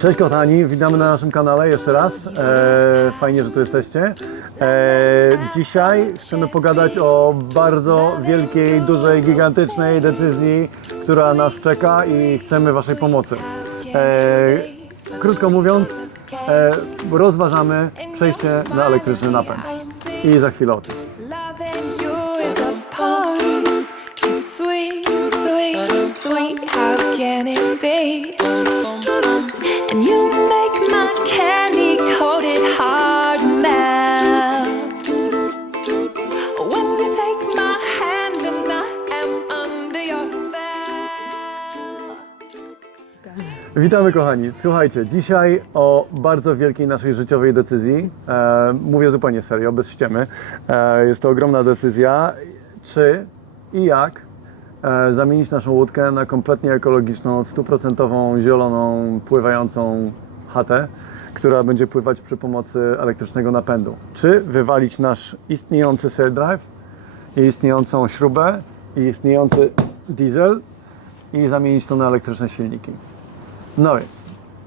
Cześć kochani, witamy na naszym kanale jeszcze raz. E, fajnie, że tu jesteście. E, dzisiaj chcemy pogadać o bardzo wielkiej, dużej, gigantycznej decyzji, która nas czeka i chcemy Waszej pomocy. E, krótko mówiąc, e, rozważamy przejście na elektryczny napęd. I za chwilę o tym. Witamy kochani. Słuchajcie, dzisiaj o bardzo wielkiej naszej życiowej decyzji. E, mówię zupełnie serio, bez ściemy. E, jest to ogromna decyzja, czy i jak e, zamienić naszą łódkę na kompletnie ekologiczną, stuprocentową, zieloną, pływającą chatę, która będzie pływać przy pomocy elektrycznego napędu. Czy wywalić nasz istniejący sail drive istniejącą śrubę i istniejący diesel i zamienić to na elektryczne silniki. No więc,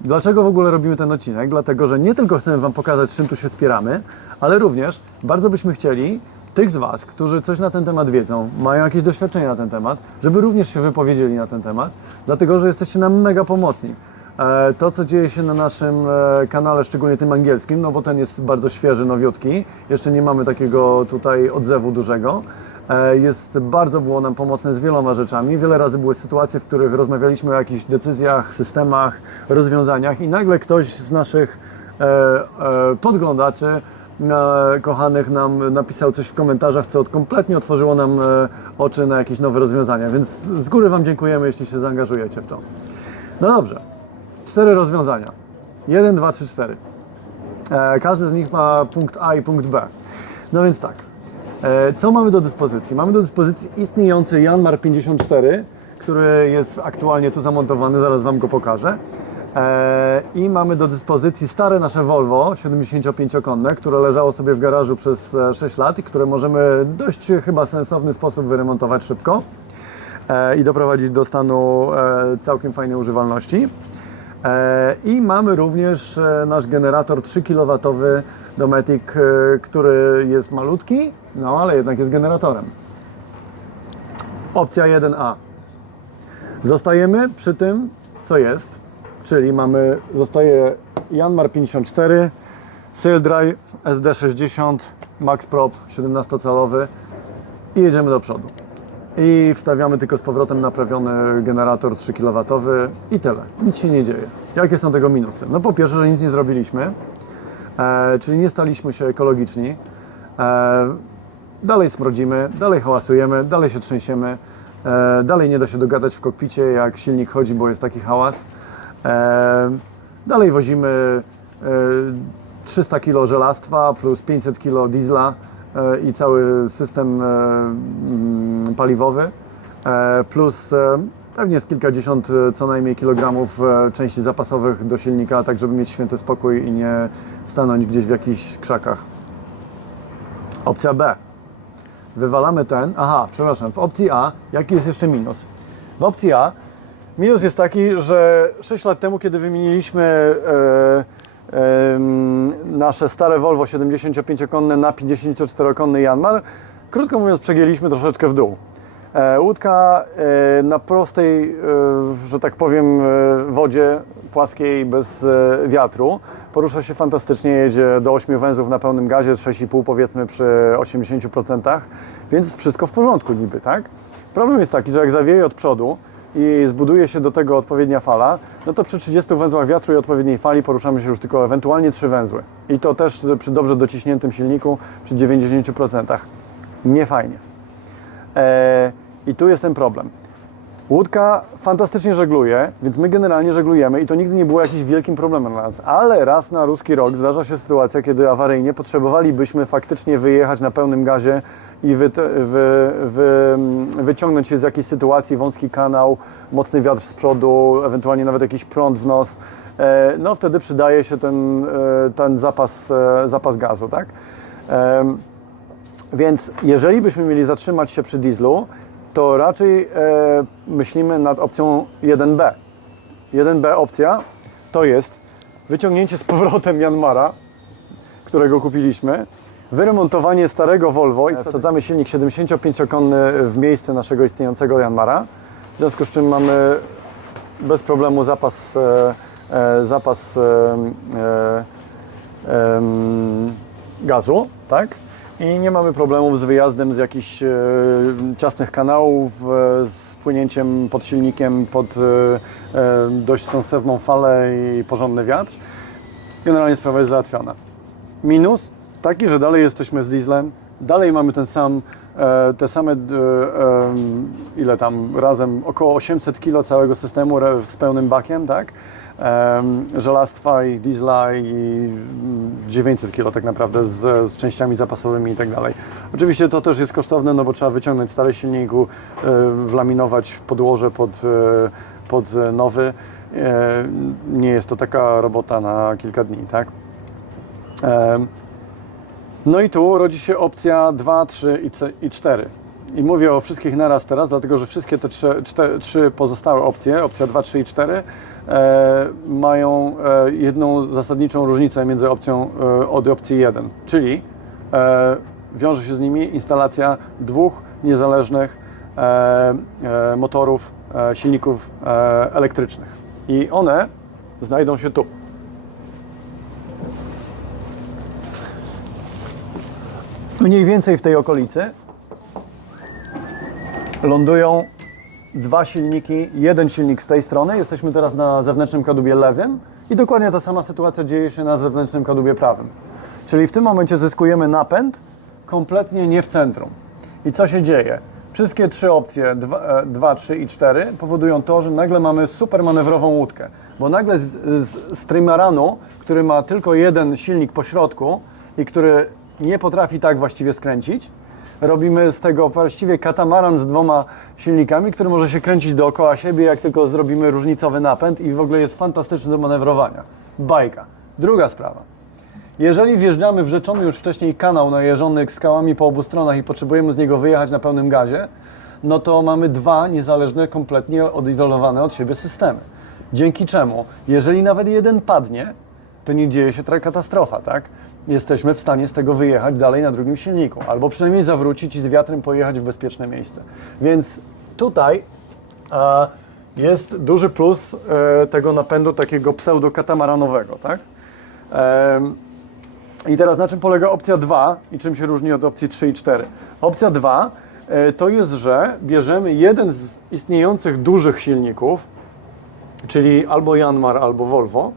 dlaczego w ogóle robimy ten odcinek? Dlatego, że nie tylko chcemy Wam pokazać, czym tu się wspieramy, ale również bardzo byśmy chcieli tych z Was, którzy coś na ten temat wiedzą, mają jakieś doświadczenie na ten temat, żeby również się wypowiedzieli na ten temat, dlatego, że jesteście nam mega pomocni. E, To, co dzieje się na naszym e, kanale, szczególnie tym angielskim, no bo ten jest bardzo świeży, nowiutki, jeszcze nie mamy takiego tutaj odzewu dużego, jest bardzo było nam pomocne z wieloma rzeczami. Wiele razy były sytuacje, w których rozmawialiśmy o jakichś decyzjach, systemach, rozwiązaniach i nagle ktoś z naszych e, e, podglądaczy e, kochanych nam napisał coś w komentarzach, co kompletnie otworzyło nam e, oczy na jakieś nowe rozwiązania. Więc z góry Wam dziękujemy, jeśli się zaangażujecie w to. No dobrze, cztery rozwiązania. Jeden, dwa, trzy, cztery. E, Każdy z nich ma punkt A i punkt B. No więc tak. E, Co mamy do dyspozycji? Mamy do dyspozycji istniejący Janmar 54, który jest aktualnie tu zamontowany, zaraz Wam go pokażę. E, I mamy do dyspozycji stare nasze Volvo 75-konne, które leżało sobie w garażu przez e, 6 lat i które możemy dość chyba sensowny sposób wyremontować szybko e, i doprowadzić do stanu e, całkiem fajnej używalności. E, I mamy również e, nasz generator 3 kW Dometic, e, który jest malutki, no ale jednak jest generatorem. Opcja 1A. Zostajemy przy tym, co jest, czyli mamy, zostaje Janmar 54, Sail Drive SD60, Max Prop 17-calowy i jedziemy do przodu. I wstawiamy tylko z powrotem naprawiony generator 3 kW i tyle. Nic się nie dzieje. Jakie są tego minusy? No po pierwsze, że nic nie zrobiliśmy, e, czyli nie staliśmy się ekologiczni. E, dalej smrodzimy, dalej hałasujemy, dalej się trzęsiemy, e, dalej nie da się dogadać w kokpicie, jak silnik chodzi, bo jest taki hałas. E, dalej wozimy e, 300 kg żelastwa plus 500 kg diesla i cały system e, mm, paliwowy, e, plus e, pewnie z kilkadziesiąt co najmniej kilogramów części zapasowych do silnika, tak żeby mieć święty spokój i nie stanąć gdzieś w jakichś krzakach. Opcja B. Wywalamy ten. Aha, przepraszam. W opcji A, jaki jest jeszcze minus? W opcji A minus jest taki, że 6 lat temu, kiedy wymieniliśmy nasze stare Volvo 75-konne na 54-konny Janmar, krótko mówiąc, przegięliśmy troszeczkę w dół. E, Łódka e, na prostej, e, że tak powiem, wodzie płaskiej bez wiatru porusza się fantastycznie, jedzie do 8 węzłów na pełnym gazie, 6,5 powiedzmy przy 80%, więc wszystko w porządku niby, tak? Problem jest taki, że jak zawieje od przodu i zbuduje się do tego odpowiednia fala, no to przy 30 węzłach wiatru i odpowiedniej fali poruszamy się już tylko ewentualnie 3 węzły. I to też przy dobrze dociśniętym silniku przy 90%. Nie fajnie. E, I tu jest ten problem. Łódka fantastycznie żegluje, więc my generalnie żeglujemy i to nigdy nie było jakimś wielkim problemem dla nas. Ale raz na ruski rok zdarza się sytuacja, kiedy awaryjnie potrzebowalibyśmy faktycznie wyjechać na pełnym gazie i wy, wy, wy, wyciągnąć się z jakiejś sytuacji, wąski kanał, mocny wiatr z przodu, ewentualnie nawet jakiś prąd w nos. E, No wtedy przydaje się ten, e, ten zapas, e, zapas gazu, tak? Więc jeżeli byśmy mieli zatrzymać się przy dieslu, to raczej myślimy nad opcją 1B. 1B opcja to jest wyciągnięcie z powrotem Janmara, którego kupiliśmy, wyremontowanie starego Volvo i wsadzamy silnik 75-konny w miejsce naszego istniejącego Janmara, w związku z czym mamy bez problemu zapas, e, e, zapas e, e, gazu, tak? I nie mamy problemów z wyjazdem z jakichś e, ciasnych kanałów, e, z płynięciem pod silnikiem pod e, e, dość sensowną falę i porządny wiatr. Generalnie sprawa jest załatwiona. Minus taki, że dalej jesteśmy z dieslem, dalej mamy ten sam, e, te same, e, em, ile tam razem, około 800 kg całego systemu z pełnym bakiem, tak? Żelastwa i diesla i mm, 900 kg tak naprawdę z, z częściami zapasowymi i tak dalej. Oczywiście to też jest kosztowne, no bo trzeba wyciągnąć stary silnik, u- e, wlaminować podłoże pod, e, pod nowy. E, Nie jest to taka robota na kilka dni, tak? No i tu rodzi się opcja 2, 3 i C- i 4. I mówię o wszystkich naraz teraz, dlatego że wszystkie te trzy pozostałe opcje, opcja 2, 3 i 4, e, mają e, jedną zasadniczą różnicę między opcją e, od opcji 1, czyli e, wiąże się z nimi instalacja dwóch niezależnych e, e, motorów, e, silników e, elektrycznych. I one znajdą się tu. Mniej więcej w tej okolicy lądują dwa silniki, jeden silnik z tej strony. Jesteśmy teraz na zewnętrznym kadłubie lewym i dokładnie ta sama sytuacja dzieje się na zewnętrznym kadłubie prawym. Czyli w tym momencie zyskujemy napęd kompletnie nie w centrum. I co się dzieje? Wszystkie trzy opcje 2, 3 i 4 powodują to, że nagle mamy super manewrową łódkę. Bo nagle z, z, z trimaranu, który ma tylko jeden silnik po środku i który nie potrafi tak właściwie skręcić, robimy z tego właściwie katamaran z dwoma silnikami, który może się kręcić dookoła siebie, jak tylko zrobimy różnicowy napęd i w ogóle jest fantastyczny do manewrowania. Bajka. Druga sprawa. Jeżeli wjeżdżamy w rzeczony już wcześniej kanał najeżony skałami po obu stronach i potrzebujemy z niego wyjechać na pełnym gazie, no to mamy dwa niezależne, kompletnie odizolowane od siebie systemy. Dzięki czemu, jeżeli nawet jeden padnie, to nie dzieje się katastrofa, tak? Jesteśmy w stanie z tego wyjechać dalej na drugim silniku, albo przynajmniej zawrócić i z wiatrem pojechać w bezpieczne miejsce. Więc tutaj jest duży plus e, tego napędu takiego pseudo-katamaranowego, tak? Em, i teraz na czym polega opcja 2 i czym się różni od opcji 3 i 4? Opcja 2 e, to jest, że bierzemy jeden z istniejących dużych silników, czyli albo Janmar, albo Volvo,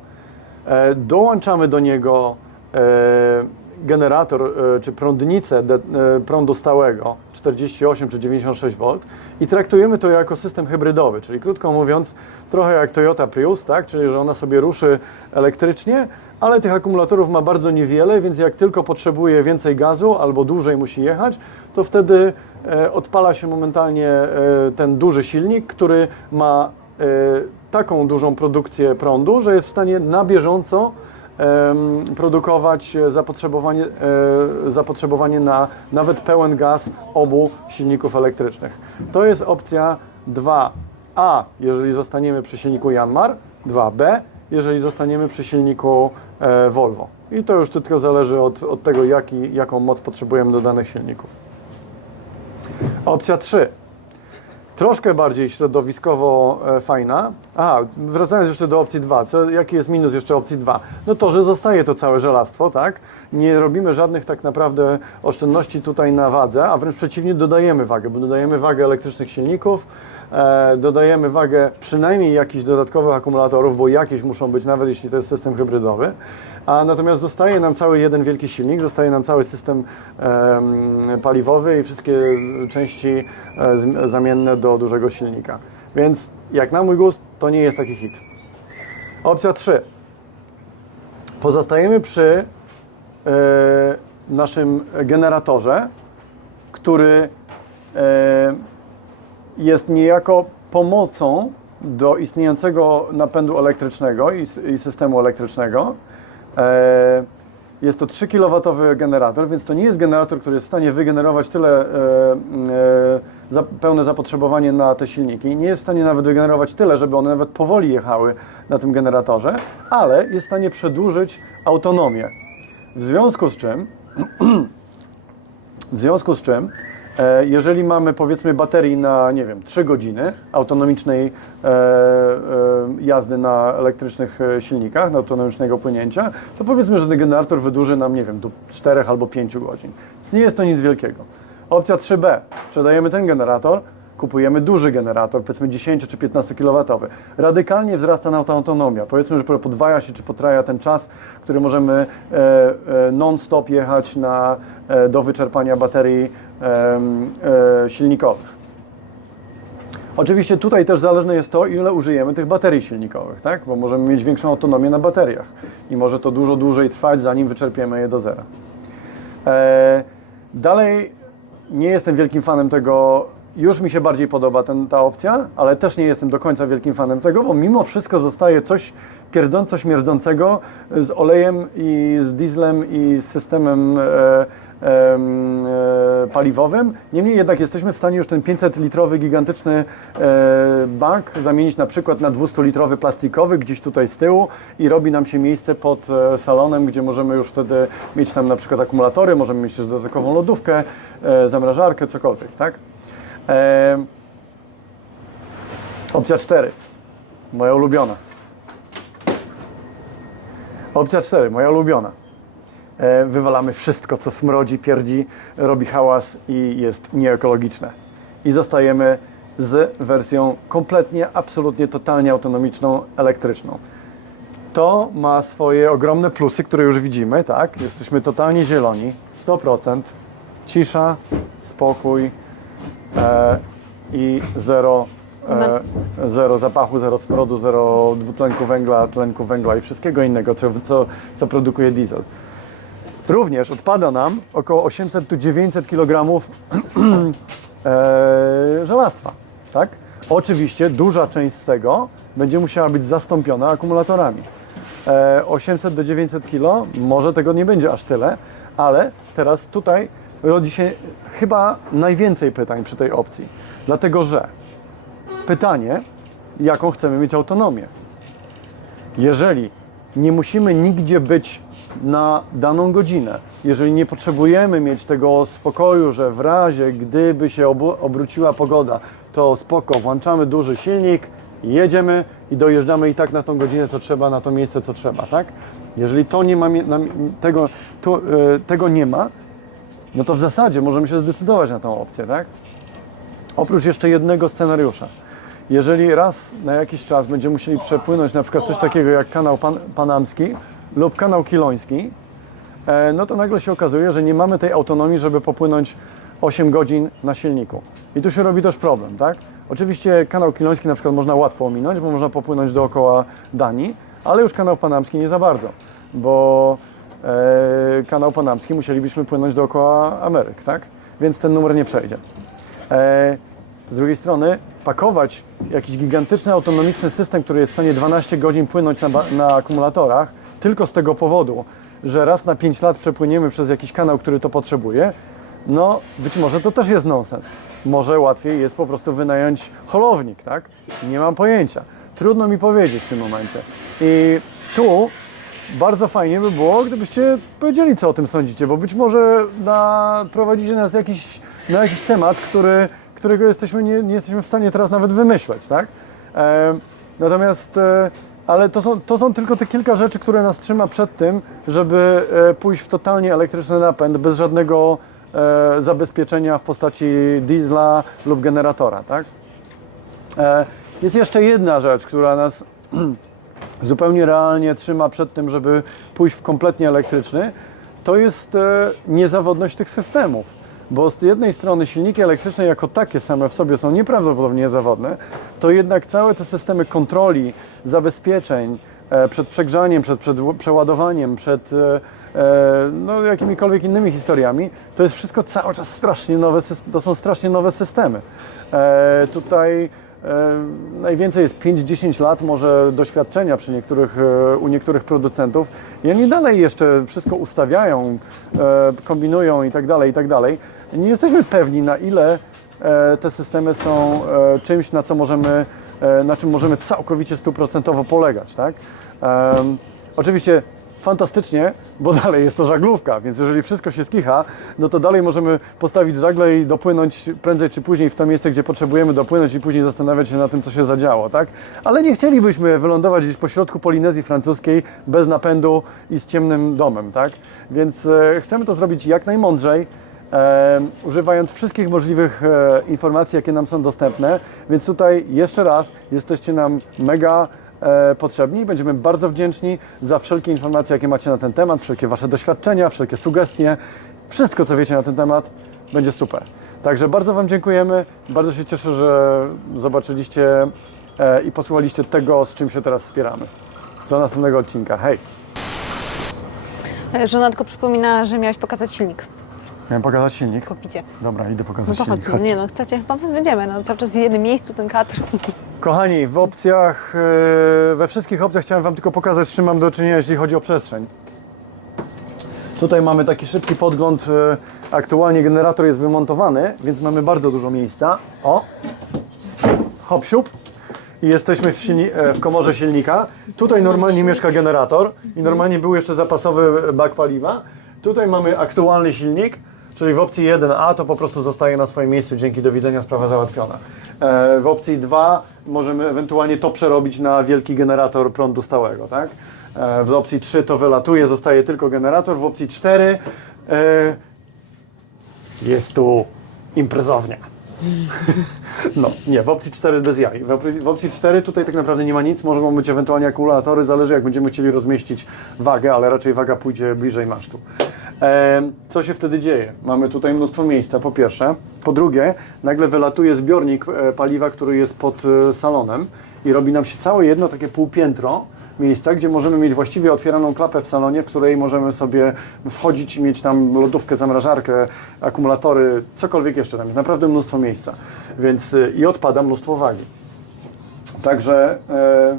e, dołączamy do niego e, generator e, czy prądnicę e, prądu stałego 48 czy 96 V i traktujemy to jako system hybrydowy, czyli krótko mówiąc trochę jak Toyota Prius, tak? czyli że ona sobie ruszy elektrycznie, ale tych akumulatorów ma bardzo niewiele, więc jak tylko potrzebuje więcej gazu albo dłużej musi jechać, to wtedy e, odpala się momentalnie e, ten duży silnik, który ma e, taką dużą produkcję prądu, że jest w stanie na bieżąco produkować zapotrzebowanie, e, zapotrzebowanie na nawet pełen gaz obu silników elektrycznych. To jest opcja 2A, jeżeli zostaniemy przy silniku Janmar, 2B, jeżeli zostaniemy przy silniku e, Volvo. I to już tylko zależy od, od tego, jaki, jaką moc potrzebujemy do danych silników. Opcja 3 troszkę bardziej środowiskowo e, fajna. Aha, wracając jeszcze do opcji 2, co, jaki jest minus jeszcze opcji 2? No to, że zostaje to całe żelastwo, tak? Nie robimy żadnych tak naprawdę oszczędności tutaj na wadze, a wręcz przeciwnie, dodajemy wagę, bo dodajemy wagę elektrycznych silników, e, dodajemy wagę przynajmniej jakichś dodatkowych akumulatorów, bo jakieś muszą być, nawet jeśli to jest system hybrydowy. A natomiast zostaje nam cały jeden wielki silnik, zostaje nam cały system em, paliwowy i wszystkie części e, zamienne do dużego silnika. Więc jak na mój gust, to nie jest taki hit. Opcja 3. Pozostajemy przy e, naszym generatorze, który e, jest niejako pomocą do istniejącego napędu elektrycznego i systemu elektrycznego. E, Jest to 3 kW generator, więc to nie jest generator, który jest w stanie wygenerować tyle e, e, pełne zapotrzebowanie na te silniki. Nie jest w stanie nawet wygenerować tyle, żeby one nawet powoli jechały na tym generatorze, ale jest w stanie przedłużyć autonomię. W związku z czym w związku z czym, jeżeli mamy powiedzmy baterii na, nie wiem, 3 godziny autonomicznej e, e, jazdy na elektrycznych e, silnikach, na autonomicznego płynięcia, to powiedzmy, że ten generator wydłuży nam, nie wiem, do 4 albo 5 godzin. Nie jest to nic wielkiego. Opcja 3B. Sprzedajemy ten generator, kupujemy duży generator, powiedzmy 10 czy 15 kW. Radykalnie wzrasta nam ta autonomia. Powiedzmy, że podwaja się czy potraja ten czas, który możemy e, e, non-stop jechać na, e, do wyczerpania baterii e, silnikowych. Oczywiście tutaj też zależne jest to, ile użyjemy tych baterii silnikowych, tak? bo możemy mieć większą autonomię na bateriach i może to dużo dłużej trwać, zanim wyczerpiemy je do zera. E, dalej nie jestem wielkim fanem tego, już mi się bardziej podoba ten, ta opcja, ale też nie jestem do końca wielkim fanem tego, bo mimo wszystko zostaje coś pierdząco śmierdzącego z olejem i z dieslem i z systemem e, em, e, paliwowym. Niemniej jednak jesteśmy w stanie już ten 500-litrowy gigantyczny e, bak zamienić na przykład na 200-litrowy plastikowy gdzieś tutaj z tyłu i robi nam się miejsce pod e, salonem, gdzie możemy już wtedy mieć tam na przykład akumulatory, możemy mieć też dodatkową lodówkę, e, zamrażarkę, cokolwiek, tak? E, opcja 4. Moja ulubiona. Opcja 4, moja ulubiona. E, wywalamy wszystko, co smrodzi, pierdzi, robi hałas i jest nieekologiczne. I zostajemy z wersją kompletnie, absolutnie, totalnie autonomiczną, elektryczną. To ma swoje ogromne plusy, które już widzimy, tak? Jesteśmy totalnie zieloni, 100%, cisza, spokój e, i zero, e, zero zapachu, zero smrodu, zero dwutlenku węgla, tlenku węgla i wszystkiego innego, co, co, co produkuje diesel. Również odpada nam około 800 do 900 kg e, żelastwa, tak? Oczywiście duża część z tego będzie musiała być zastąpiona akumulatorami. E, 800 do 900 kg, może tego nie będzie aż tyle, ale teraz tutaj rodzi się chyba najwięcej pytań przy tej opcji. Dlatego, że pytanie, jaką chcemy mieć autonomię. Jeżeli nie musimy nigdzie być na daną godzinę, jeżeli nie potrzebujemy mieć tego spokoju, że w razie gdyby się obróciła pogoda, to spoko, włączamy duży silnik, jedziemy i dojeżdżamy i tak na tą godzinę, co trzeba, na to miejsce, co trzeba, tak? Jeżeli to nie ma, tego, tu, e, tego nie ma, no to w zasadzie możemy się zdecydować na tą opcję, tak? Oprócz jeszcze jednego scenariusza. Jeżeli raz na jakiś czas będziemy musieli przepłynąć na przykład coś takiego jak kanał pan, panamski lub kanał kiloński, e, no to nagle się okazuje, że nie mamy tej autonomii, żeby popłynąć 8 godzin na silniku. I tu się robi też problem, tak? Oczywiście kanał kiloński na przykład można łatwo ominąć, bo można popłynąć dookoła Danii, ale już kanał panamski nie za bardzo, bo e, kanał panamski musielibyśmy płynąć dookoła Ameryk, tak? Więc ten numer nie przejdzie. E, z drugiej strony pakować jakiś gigantyczny, autonomiczny system, który jest w stanie 12 godzin płynąć na, na akumulatorach, tylko z tego powodu, że raz na 5 lat przepłyniemy przez jakiś kanał, który to potrzebuje, no być może to też jest nonsens. Może łatwiej jest po prostu wynająć holownik, tak? Nie mam pojęcia. Trudno mi powiedzieć w tym momencie. I tu bardzo fajnie by było, gdybyście powiedzieli, co o tym sądzicie, bo być może na, prowadzicie nas jakiś, na jakiś temat, który, którego jesteśmy, nie, nie jesteśmy w stanie teraz nawet wymyśleć, tak? E, natomiast, e, ale to są, to są tylko te kilka rzeczy, które nas trzyma przed tym, żeby e, pójść w totalnie elektryczny napęd, bez żadnego e, zabezpieczenia w postaci diesla lub generatora, tak? E, Jest jeszcze jedna rzecz, która nas zupełnie realnie trzyma przed tym, żeby pójść w kompletnie elektryczny, to jest e, niezawodność tych systemów. Bo z jednej strony silniki elektryczne jako takie same w sobie są nieprawdopodobnie niezawodne, to jednak całe te systemy kontroli, zabezpieczeń e, przed przegrzaniem, przed, przed przeładowaniem, przed e, e, no, jakimikolwiek innymi historiami, to jest wszystko cały czas strasznie nowe, to są strasznie nowe systemy. Tutaj najwięcej jest 5-10 lat może doświadczenia przy niektórych, u niektórych producentów i oni dalej jeszcze wszystko ustawiają, kombinują i tak dalej, i tak dalej. Nie jesteśmy pewni na ile te systemy są czymś, na co możemy, na czym możemy całkowicie stuprocentowo polegać, tak? Em, Oczywiście fantastycznie, bo dalej jest to żaglówka, więc jeżeli wszystko się skicha, no to dalej możemy postawić żagle i dopłynąć prędzej czy później w to miejsce, gdzie potrzebujemy dopłynąć i później zastanawiać się na tym, co się zadziało, tak? Ale nie chcielibyśmy wylądować gdzieś po środku Polinezji Francuskiej bez napędu i z ciemnym domem, tak? Więc e, chcemy to zrobić jak najmądrzej, e, używając wszystkich możliwych e, informacji, jakie nam są dostępne. Więc tutaj jeszcze raz jesteście nam mega e, potrzebni. Będziemy bardzo wdzięczni za wszelkie informacje, jakie macie na ten temat, wszelkie Wasze doświadczenia, wszelkie sugestie. Wszystko, co wiecie na ten temat, będzie super. Także bardzo Wam dziękujemy. Bardzo się cieszę, że zobaczyliście e, i posłuchaliście tego, z czym się teraz wspieramy. Do następnego odcinka. Hej! Żona tylko przypomina, że miałeś pokazać silnik Miałem pokazać silnik. w kokpicie. Dobra, idę No pokazać to silnik. chodź, no nie no, chcecie, chyba będziemy, no cały czas w jednym miejscu ten kadr. Kochani, w opcjach, e, we wszystkich opcjach chciałem Wam tylko pokazać, z czym mam do czynienia, jeśli chodzi o przestrzeń. Tutaj mamy taki szybki podgląd. e, Aktualnie generator jest wymontowany, więc mamy bardzo dużo miejsca. O! Hop siup. I jesteśmy w, e, w komorze silnika. Tutaj normalnie mieszka generator i normalnie był jeszcze zapasowy bak paliwa. Tutaj mamy aktualny silnik, czyli w opcji 1A to po prostu zostaje na swoim miejscu, dzięki do widzenia sprawa załatwiona. E, W opcji 2 możemy ewentualnie to przerobić na wielki generator prądu stałego, tak? E, W opcji 3 to wylatuje, zostaje tylko generator. W opcji 4 e, jest tu imprezownia. No, nie, w opcji 4 bez jaj. W opcji, w opcji 4 tutaj tak naprawdę nie ma nic, mogą być ewentualnie akumulatory, zależy jak będziemy chcieli rozmieścić wagę, ale raczej waga pójdzie bliżej masztu. Co się wtedy dzieje? Mamy tutaj mnóstwo miejsca, po pierwsze. Po drugie, nagle wylatuje zbiornik e, paliwa, który jest pod e, salonem i robi nam się całe jedno takie półpiętro miejsca, gdzie możemy mieć właściwie otwieraną klapę w salonie, w której możemy sobie wchodzić i mieć tam lodówkę, zamrażarkę, akumulatory, cokolwiek jeszcze tam jest. Naprawdę mnóstwo miejsca. Więc y, i odpada mnóstwo wagi. Także, e,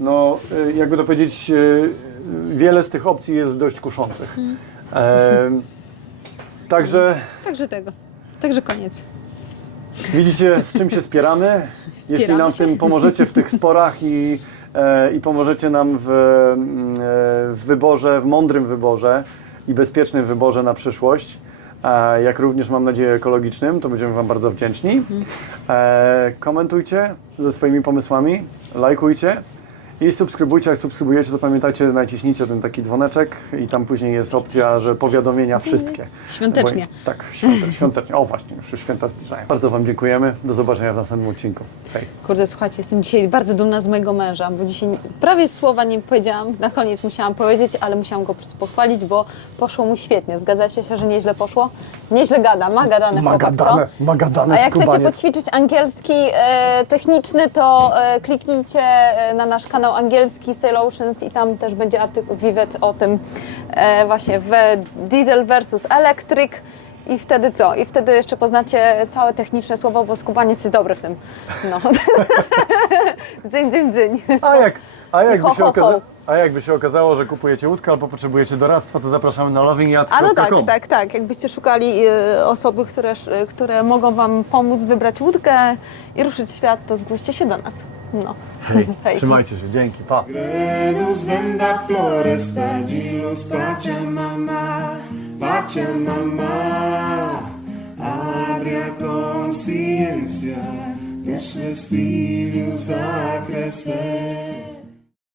no, e, jakby to powiedzieć, e, wiele z tych opcji jest dość kuszących. E, także Także tego, także koniec. Widzicie, z czym się spieramy. Jeśli Spieramy nam w się. tym pomożecie w tych sporach i, e, i pomożecie nam w, mm, e, w wyborze, w mądrym wyborze i bezpiecznym wyborze na przyszłość, e, jak również mam nadzieję ekologicznym, to będziemy Wam bardzo wdzięczni. Mhm. E, komentujcie ze swoimi pomysłami, lajkujcie i subskrybujcie. Jak subskrybujecie, to pamiętajcie, naciśnijcie ten taki dzwoneczek i tam później jest opcja, że powiadomienia wszystkie. Świątecznie. Bo- tak, świątecznie. świątecznie. O właśnie, już się święta zbliżają. Bardzo Wam dziękujemy. Do zobaczenia w następnym odcinku. Hej. Kurde, słuchajcie, jestem dzisiaj bardzo dumna z mojego męża, bo dzisiaj prawie słowa nie powiedziałam, na koniec musiałam powiedzieć, ale musiałam go po prostu pochwalić, bo poszło mu świetnie. Zgadzacie się, że nieźle poszło? Nieźle gada, ma gadane chłopak, co? Magadane, magadane A jak chcecie poćwiczyć angielski e, techniczny, to e, kliknijcie e, na nasz kanał angielski Sail Oceans i tam też będzie artykuł Vivet o tym e, właśnie w diesel versus electric. I wtedy co? I wtedy jeszcze poznacie całe techniczne słowo, bo skubaniec jest dobry w tym. No. dzyń, dzyń, dzyń. A, jak, a, I jakby ho, się ho, okaza- ho. a jakby się okazało, że kupujecie łódkę albo potrzebujecie doradztwa, to zapraszamy na. A no tak, tak, tak. Jakbyście szukali e, osoby, które, e, które mogą Wam pomóc wybrać łódkę i ruszyć w świat, to zgłoście się do nas. No. Hej, Hej. trzymajcie się, dzięki, pa. Luz venda floresta de luz Pachamama, Pachamama, abre a consciência dos seus filhos a crescer.